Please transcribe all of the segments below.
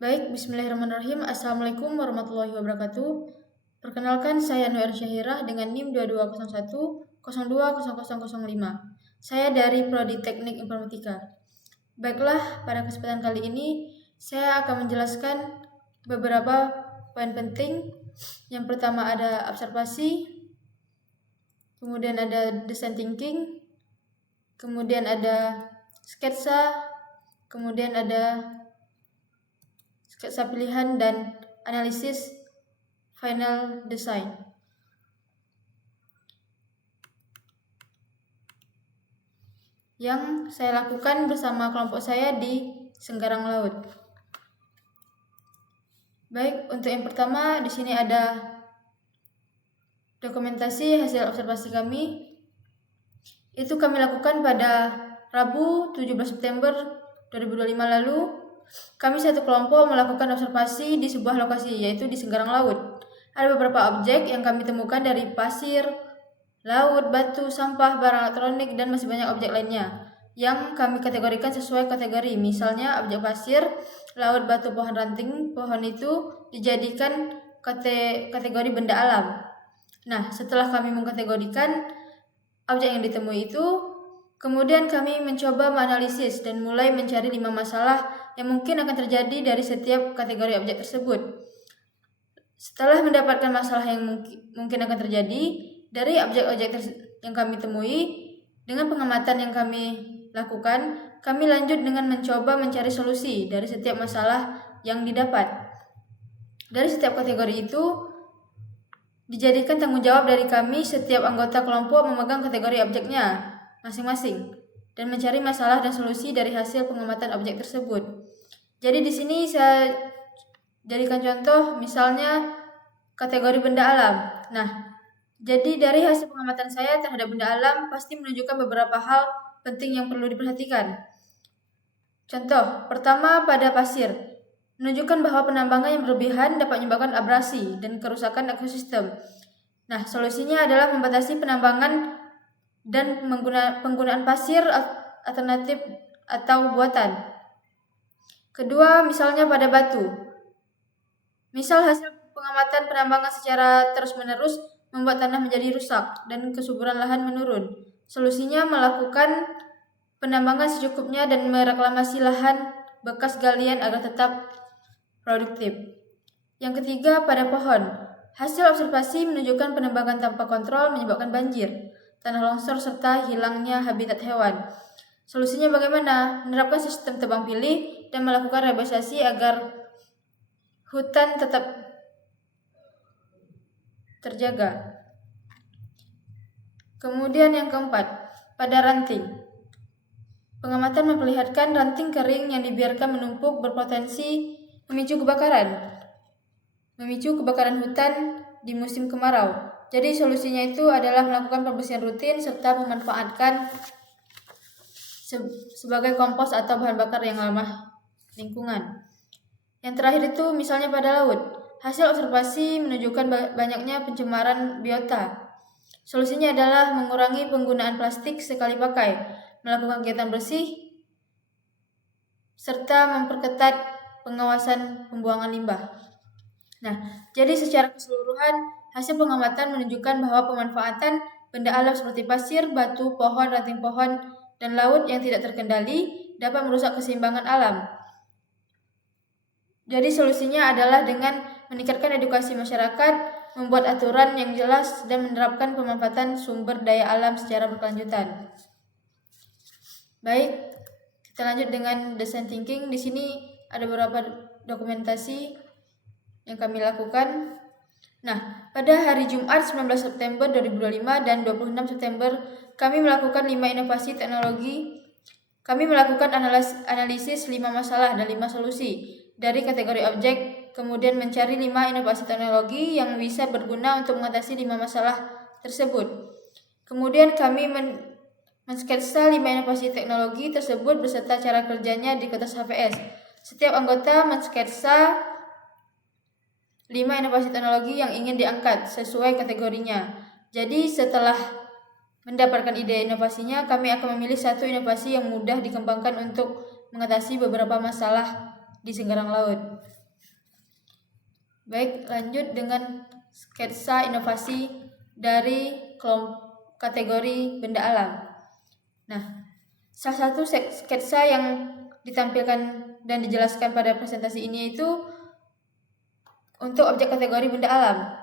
Baik, bismillahirrahmanirrahim. Assalamualaikum warahmatullahi wabarakatuh. Perkenalkan, saya Noer Syahirah dengan NIM 2201 020005. Saya dari Prodi Teknik Informatika. Baiklah, pada kesempatan kali ini saya akan menjelaskan beberapa poin penting. Yang pertama ada observasi, kemudian ada design thinking, kemudian ada sketsa, kemudian ada sketsa pilihan dan analisis final design. Yang saya lakukan bersama kelompok saya di Senggarang Laut. Baik, untuk yang pertama di sini ada dokumentasi hasil observasi kami. Itu kami lakukan pada Rabu 17 September 2025 lalu. Kami satu kelompok melakukan observasi di sebuah lokasi, yaitu di Senggarang Laut. Ada beberapa objek yang kami temukan dari pasir, laut, batu, sampah, barang elektronik, dan masih banyak objek lainnya yang kami kategorikan sesuai kategori. Misalnya objek pasir, laut, batu, pohon ranting. Pohon itu dijadikan kategori benda alam. Nah, setelah kami mengkategorikan objek yang ditemui itu, kemudian kami mencoba menganalisis dan mulai mencari 5 masalah yang mungkin akan terjadi dari setiap kategori objek tersebut. Setelah mendapatkan masalah yang mungkin akan terjadi dari objek-objek yang kami temui, dengan pengamatan yang kami lakukan, kami lanjut dengan mencoba mencari solusi dari setiap masalah yang didapat. Dari setiap kategori itu dijadikan tanggung jawab dari kami. Setiap anggota kelompok memegang kategori objeknya masing-masing dan mencari masalah dan solusi dari hasil pengamatan objek tersebut. Jadi di sini saya jadikan contoh, misalnya kategori benda alam. Nah, jadi dari hasil pengamatan saya terhadap benda alam pasti menunjukkan beberapa hal penting yang perlu diperhatikan. Contoh, pertama pada pasir, menunjukkan bahwa penambangan yang berlebihan dapat menyebabkan abrasi dan kerusakan ekosistem. Nah, solusinya adalah membatasi penambangan dan penggunaan pasir alternatif atau buatan. Kedua, misalnya pada batu. Misal hasil pengamatan penambangan secara terus-menerus membuat tanah menjadi rusak dan kesuburan lahan menurun. Solusinya melakukan penambangan secukupnya dan mereklamasi lahan bekas galian agar tetap produktif. Yang ketiga, pada pohon. Hasil observasi menunjukkan penambangan tanpa kontrol menyebabkan banjir, tanah longsor, serta hilangnya habitat hewan. Solusinya bagaimana? Menerapkan sistem tebang pilih dan melakukan reboisasi agar hutan tetap terjaga. Kemudian yang keempat, pada ranting. Pengamatan memperlihatkan ranting kering yang dibiarkan menumpuk berpotensi memicu kebakaran hutan di musim kemarau. Jadi solusinya itu adalah melakukan pembersihan rutin serta memanfaatkan sebagai kompos atau bahan bakar yang ramah lingkungan. Yang terakhir itu misalnya pada laut. Hasil observasi menunjukkan banyaknya pencemaran biota. Solusinya adalah mengurangi penggunaan plastik sekali pakai, melakukan kegiatan bersih, serta memperketat pengawasan pembuangan limbah. Nah, jadi secara keseluruhan hasil pengamatan menunjukkan bahwa pemanfaatan benda alam seperti pasir, batu, pohon, ranting pohon, dan laut yang tidak terkendali dapat merusak keseimbangan alam. Jadi solusinya adalah dengan meningkatkan edukasi masyarakat, membuat aturan yang jelas, dan menerapkan pemanfaatan sumber daya alam secara berkelanjutan. Baik, kita lanjut dengan design thinking. Di sini ada beberapa dokumentasi yang kami lakukan. Nah, pada hari Jumat 19 September 2025 dan 26 September kami melakukan 5 inovasi teknologi. Kami melakukan analisis 5 masalah dan 5 solusi dari kategori objek, kemudian mencari 5 inovasi teknologi yang bisa berguna untuk mengatasi 5 masalah tersebut. Kemudian kami mensketsa 5 inovasi teknologi tersebut beserta cara kerjanya di kertas HVS. Setiap anggota mensketsa 5 inovasi teknologi yang ingin diangkat sesuai kategorinya. Jadi setelah mendapatkan ide inovasinya, kami akan memilih satu inovasi yang mudah dikembangkan untuk mengatasi beberapa masalah di Senggarang Laut. Baik, lanjut dengan sketsa inovasi dari kategori benda alam. Nah, salah satu sketsa yang ditampilkan dan dijelaskan pada presentasi ini itu untuk objek kategori benda alam.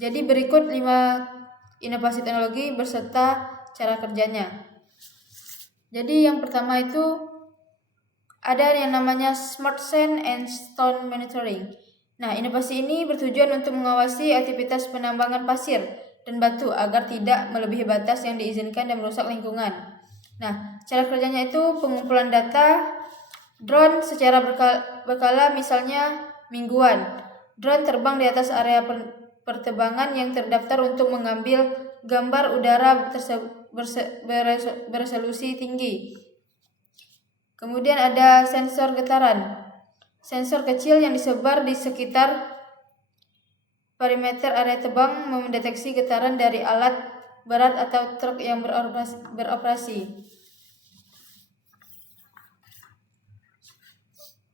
Jadi berikut 5 inovasi teknologi berserta cara kerjanya. Jadi yang pertama itu ada yang namanya Smart Sand and Stone Monitoring. Nah, inovasi ini bertujuan untuk mengawasi aktivitas penambangan pasir dan batu agar tidak melebihi batas yang diizinkan dan merusak lingkungan. Nah, cara kerjanya itu pengumpulan data drone secara berkala, misalnya mingguan. Drone terbang di atas area pertebangan yang terdaftar untuk mengambil gambar udara beresolusi tinggi. Kemudian ada sensor getaran. Sensor kecil yang disebar di sekitar perimeter area tebang mendeteksi getaran dari alat berat atau truk yang beroperasi.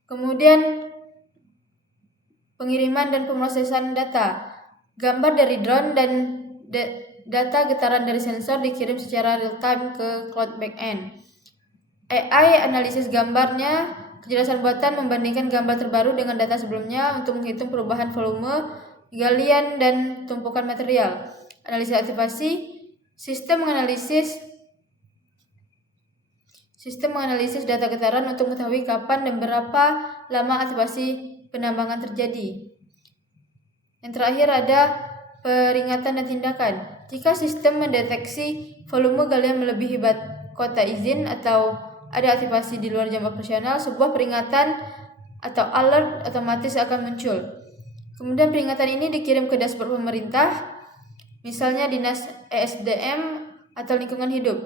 Kemudian pengiriman dan pemrosesan data. Gambar dari drone dan data getaran dari sensor dikirim secara real time ke cloud backend. AI analisis gambarnya, kejelasan buatan membandingkan gambar terbaru dengan data sebelumnya untuk menghitung perubahan volume, galian, dan tumpukan material. Analisis aktivasi, sistem menganalisis data getaran untuk mengetahui kapan dan berapa lama aktivasi penambangan terjadi. Yang terakhir ada peringatan dan tindakan. Jika sistem mendeteksi volume galian melebihi kota izin atau ada aktivasi di luar jam operasional, sebuah peringatan atau alert otomatis akan muncul. Kemudian peringatan ini dikirim ke dashboard pemerintah, misalnya Dinas ESDM atau Lingkungan Hidup,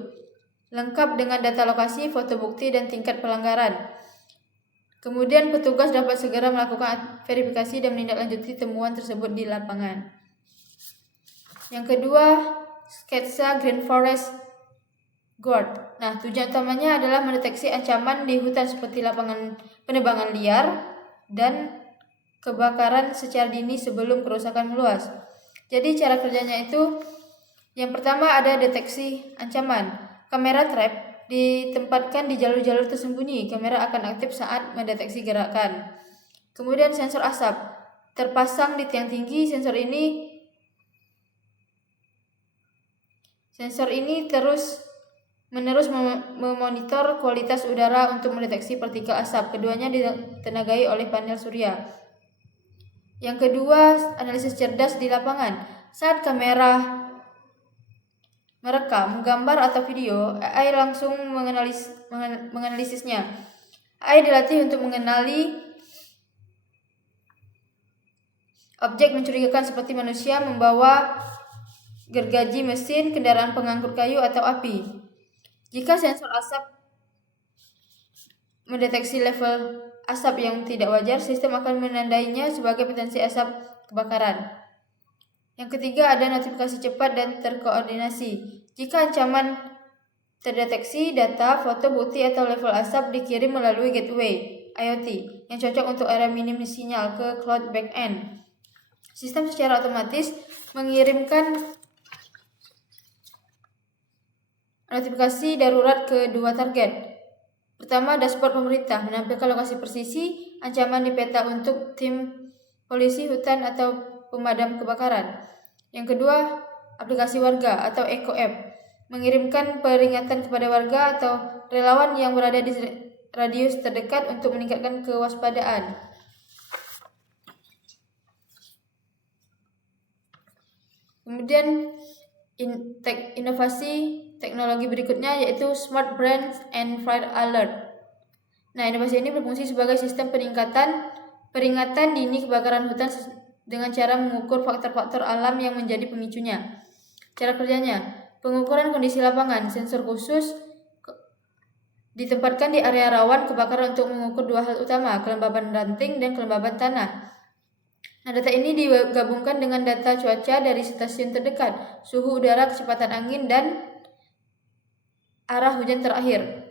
lengkap dengan data lokasi, foto bukti, dan tingkat pelanggaran. Kemudian petugas dapat segera melakukan verifikasi dan menindaklanjuti temuan tersebut di lapangan. Yang kedua, sketsa Green Forest Guard. Nah, tujuan utamanya adalah mendeteksi ancaman di hutan seperti lapangan penebangan liar dan kebakaran secara dini sebelum kerusakan meluas. Jadi cara kerjanya itu yang pertama ada deteksi ancaman. Kamera trap ditempatkan di jalur-jalur tersembunyi. Kamera akan aktif saat mendeteksi gerakan. Kemudian sensor asap terpasang di tiang tinggi. Sensor ini terus-menerus memonitor kualitas udara untuk mendeteksi partikel asap. Keduanya ditenagai oleh panel surya. Yang kedua, analisis cerdas di lapangan. Saat kamera merekam gambar atau video, AI langsung menganalisisnya. AI dilatih untuk mengenali objek mencurigakan seperti manusia membawa gergaji mesin, kendaraan pengangkut kayu, atau api. Jika sensor asap mendeteksi level asap yang tidak wajar, sistem akan menandainya sebagai potensi asap kebakaran. Yang ketiga ada notifikasi cepat dan terkoordinasi. Jika ancaman terdeteksi, data, foto, bukti, atau level asap dikirim melalui gateway IoT yang cocok untuk area minim sinyal ke cloud backend. Sistem secara otomatis mengirimkan notifikasi darurat ke dua target. Pertama, dashboard pemerintah menampilkan lokasi persisi ancaman di peta untuk tim polisi hutan atau pemadam kebakaran. Yang kedua, aplikasi warga atau Eco App mengirimkan peringatan kepada warga atau relawan yang berada di radius terdekat untuk meningkatkan kewaspadaan. Kemudian inovasi teknologi berikutnya yaitu Smart Brands and Fire Alert. Nah, inovasi ini berfungsi sebagai sistem peringatan dini kebakaran hutan dengan cara mengukur faktor-faktor alam yang menjadi pemicunya. Cara kerjanya, pengukuran kondisi lapangan. Sensor khusus ditempatkan di area rawan kebakaran untuk mengukur dua hal utama, kelembaban ranting dan kelembaban tanah. Nah, data ini digabungkan dengan data cuaca dari stasiun terdekat, suhu udara, kecepatan angin, dan arah hujan terakhir.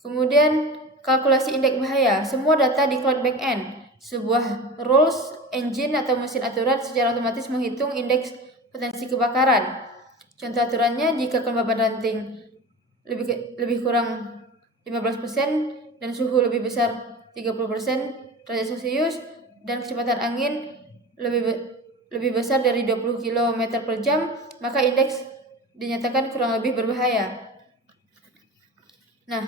Kemudian kalkulasi indeks bahaya. Semua data di cloud backend. Sebuah rules engine atau mesin aturan secara otomatis menghitung indeks potensi kebakaran. Contoh aturannya, jika kelembaban ranting lebih kurang 15% dan suhu lebih besar 30% derajat Celcius dan kecepatan angin lebih besar dari 20 km per jam, maka indeks dinyatakan kurang lebih berbahaya. Nah,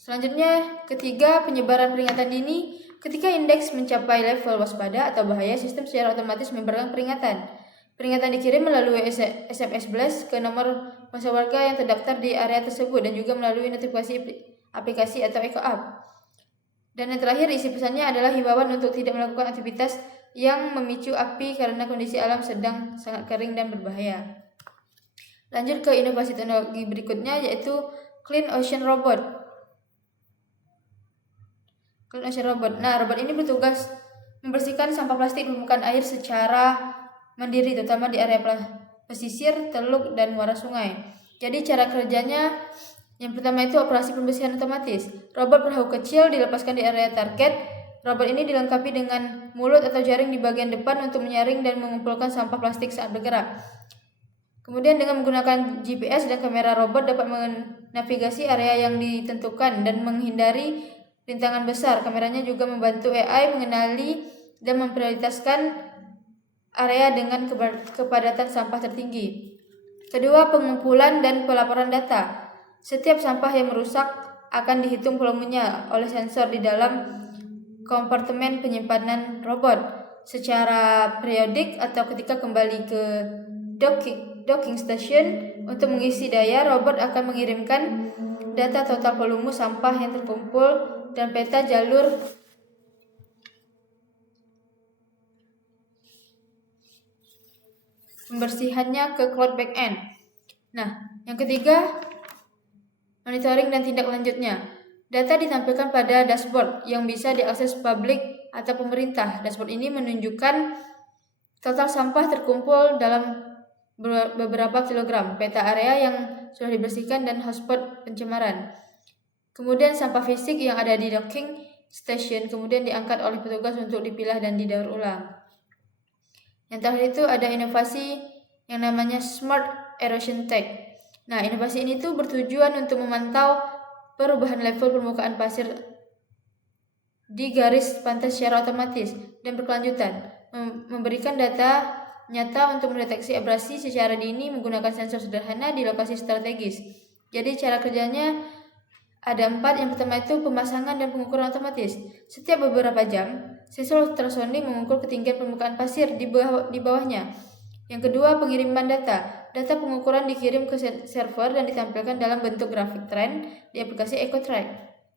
selanjutnya, ketiga, penyebaran peringatan dini. Ketika indeks mencapai level waspada atau bahaya, sistem secara otomatis menyebarkan peringatan. Peringatan dikirim melalui SMS blast ke nomor ponsel warga yang terdaftar di area tersebut dan juga melalui notifikasi aplikasi atau Eco App. Dan yang terakhir, isi pesannya adalah himbauan untuk tidak melakukan aktivitas yang memicu api karena kondisi alam sedang sangat kering dan berbahaya. Lanjut ke inovasi teknologi berikutnya, yaitu Clean Ocean Robot. Nah, robot ini bertugas membersihkan sampah plastik di permukaan air secara mandiri, terutama di area pesisir, teluk, dan muara sungai. Jadi cara kerjanya, yang pertama itu operasi pembersihan otomatis. Robot perahu kecil dilepaskan di area target. Robot ini dilengkapi dengan mulut atau jaring di bagian depan untuk menyaring dan mengumpulkan sampah plastik saat bergerak. Kemudian dengan menggunakan GPS dan kamera, robot dapat menavigasi area yang ditentukan dan menghindari rintangan besar. Kameranya juga membantu AI mengenali dan memprioritaskan area dengan kepadatan sampah tertinggi. Kedua, pengumpulan dan pelaporan data. Setiap sampah yang merusak akan dihitung volumenya oleh sensor di dalam kompartemen penyimpanan robot secara periodik atau ketika kembali ke docking station untuk mengisi daya. Robot akan mengirimkan data total volume sampah yang terkumpul dan peta jalur pembersihannya ke cloud backend. Nah, yang ketiga, monitoring dan tindak lanjutnya. Data ditampilkan pada dashboard yang bisa diakses publik atau pemerintah. Dashboard ini menunjukkan total sampah terkumpul dalam beberapa kilogram, peta area yang sudah dibersihkan, dan hotspot pencemaran. Kemudian sampah fisik yang ada di docking station kemudian diangkat oleh petugas untuk dipilah dan didaur ulang. Yang terakhir itu ada inovasi yang namanya Smart Erosion Tag. Nah, inovasi ini tuh bertujuan untuk memantau perubahan level permukaan pasir di garis pantai secara otomatis dan berkelanjutan, memberikan data nyata untuk mendeteksi abrasi secara dini menggunakan sensor sederhana di lokasi strategis. Jadi cara kerjanya ada 4. Yang pertama itu pemasangan dan pengukuran otomatis. Setiap beberapa jam, sensor ultrasonik mengukur ketinggian permukaan pasir di bawahnya. Yang kedua, pengiriman data. Data pengukuran dikirim ke server dan ditampilkan dalam bentuk grafik tren di aplikasi EcoTrack.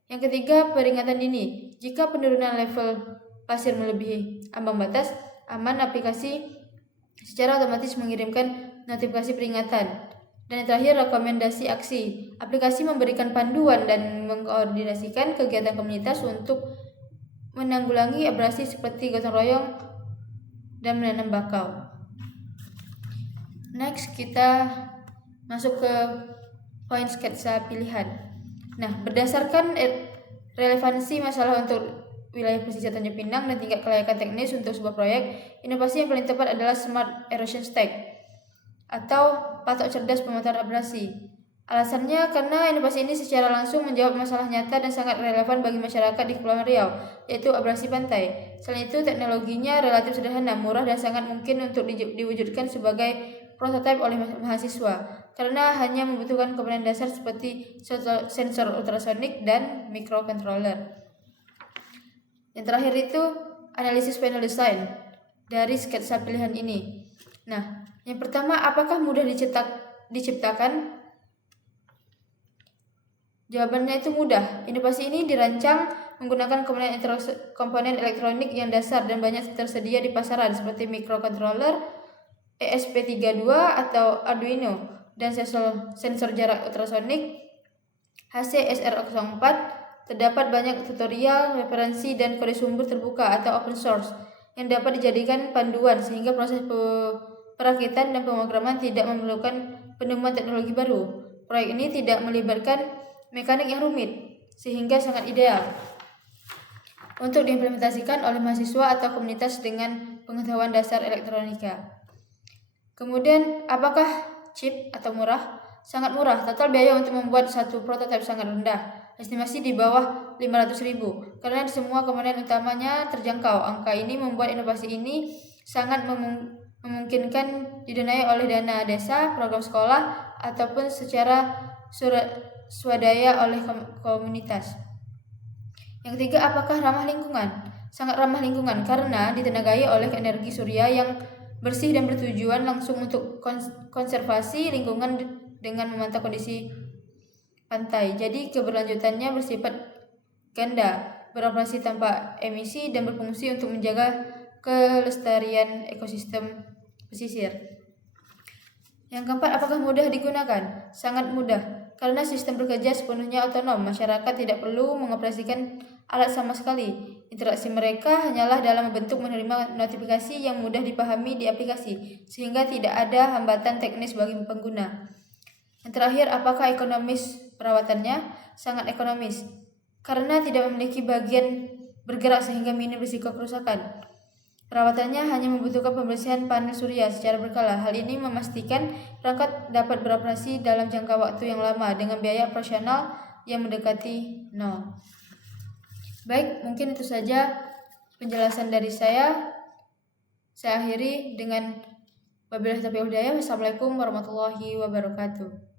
Yang ketiga, peringatan dini. Jika penurunan level pasir melebihi ambang batas aman, aplikasi secara otomatis mengirimkan notifikasi peringatan. Dan yang terakhir, rekomendasi aksi. Aplikasi memberikan panduan dan mengkoordinasikan kegiatan komunitas untuk menanggulangi abrasi seperti gotong royong dan menanam bakau. Next, kita masuk ke poin sketsa pilihan. Nah, berdasarkan relevansi masalah untuk wilayah pesisir Tanjung Pinang dan tingkat kelayakan teknis untuk sebuah proyek, inovasi yang paling tepat adalah Smart Erosion Tag atau patok cerdas pemantauan abrasi. Alasannya karena inovasi ini secara langsung menjawab masalah nyata dan sangat relevan bagi masyarakat di Kepulauan Riau, yaitu abrasi pantai. Selain itu, teknologinya relatif sederhana, murah, dan sangat mungkin untuk diwujudkan sebagai prototipe oleh mahasiswa karena hanya membutuhkan komponen dasar seperti sensor ultrasonik dan microcontroller. Yang terakhir itu analisis panel design dari sketsa pilihan ini. Nah, yang pertama, apakah mudah diciptakan? Jawabannya itu mudah. Inovasi ini dirancang menggunakan komponen elektronik yang dasar dan banyak tersedia di pasaran seperti microcontroller, ESP32 atau Arduino, dan sensor jarak ultrasonik HC-SR04. Terdapat banyak tutorial, referensi, dan kode sumber terbuka atau open source yang dapat dijadikan panduan sehingga proses perakitan dan pemrograman tidak memerlukan penemuan teknologi baru. Proyek ini tidak melibatkan mekanik yang rumit, sehingga sangat ideal. untuk diimplementasikan oleh mahasiswa atau komunitas dengan pengetahuan dasar elektronika. Kemudian, apakah cheap atau murah? Sangat murah. Total biaya untuk membuat satu prototipe sangat rendah. Estimasi di bawah 500.000. Karena semua komponen utamanya terjangkau. Angka ini membuat inovasi ini sangat memungkinkan didanai oleh dana desa, program sekolah, ataupun secara swadaya oleh komunitas. Yang ketiga, apakah ramah lingkungan? Sangat ramah lingkungan karena ditenagai oleh energi surya yang bersih dan bertujuan langsung untuk konservasi lingkungan dengan memantau kondisi pantai. Jadi keberlanjutannya bersifat ganda, beroperasi tanpa emisi dan berfungsi untuk menjaga kelestarian ekosistem pesisir. Yang keempat, apakah mudah digunakan? Sangat mudah, karena sistem bekerja sepenuhnya otonom. Masyarakat tidak perlu mengoperasikan alat sama sekali. Interaksi mereka hanyalah dalam bentuk menerima notifikasi yang mudah dipahami di aplikasi, sehingga tidak ada hambatan teknis bagi pengguna. Yang terakhir, apakah ekonomis perawatannya? Sangat ekonomis, karena tidak memiliki bagian bergerak sehingga minim risiko kerusakan. Perawatannya hanya membutuhkan pembersihan panel surya secara berkala. Hal ini memastikan perangkat dapat beroperasi dalam jangka waktu yang lama dengan biaya operasional yang mendekati nol. Baik, mungkin itu saja penjelasan dari saya. Saya akhiri dengan wabillahi taufiq wal hidayah. Wassalamualaikum warahmatullahi wabarakatuh.